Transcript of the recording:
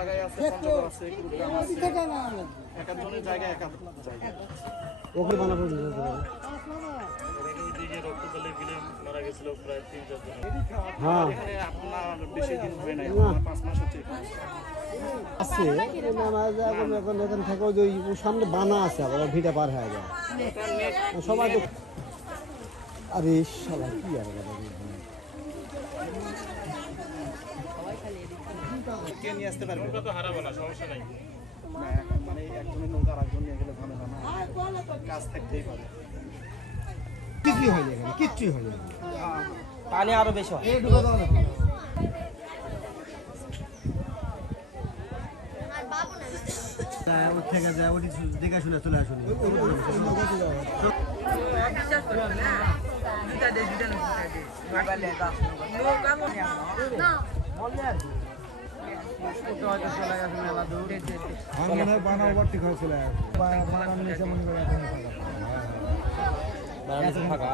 জায়গায় আছে, পঞ্চগড় আছে, কুড়িগ্রাম আছে। এক একজনের জায়গায় এক এক জায়গা। ওখানে বানাবো হ্যাঁ এখানে আপনার বেশি দিন হয় নাই, 5 মাস হচ্ছে এখানে। আছে এখন এখান থেকে ওই যে ওই সামনে বানা আছে আবার ভিটা পার হয়ে যায় সবাই তো আরে শালা কি আর কে নিয়ে আসতে পারবে? নৌকা তো হারাবে না, সমস্যা নাই। না, মানে একজনের নৌকা আরেকজন নিয়ে গেলে ঝামেলা না, কাজ থাকতেই পারে। কিছুই হয় না এখানে কিচ্ছুই হয় না পানি আরো বেশি হয়। ওর থেকে যায় ওটি দেখে শুনে চলে আসুন বানাবার ঠিক হয়েছিল ফাঁকা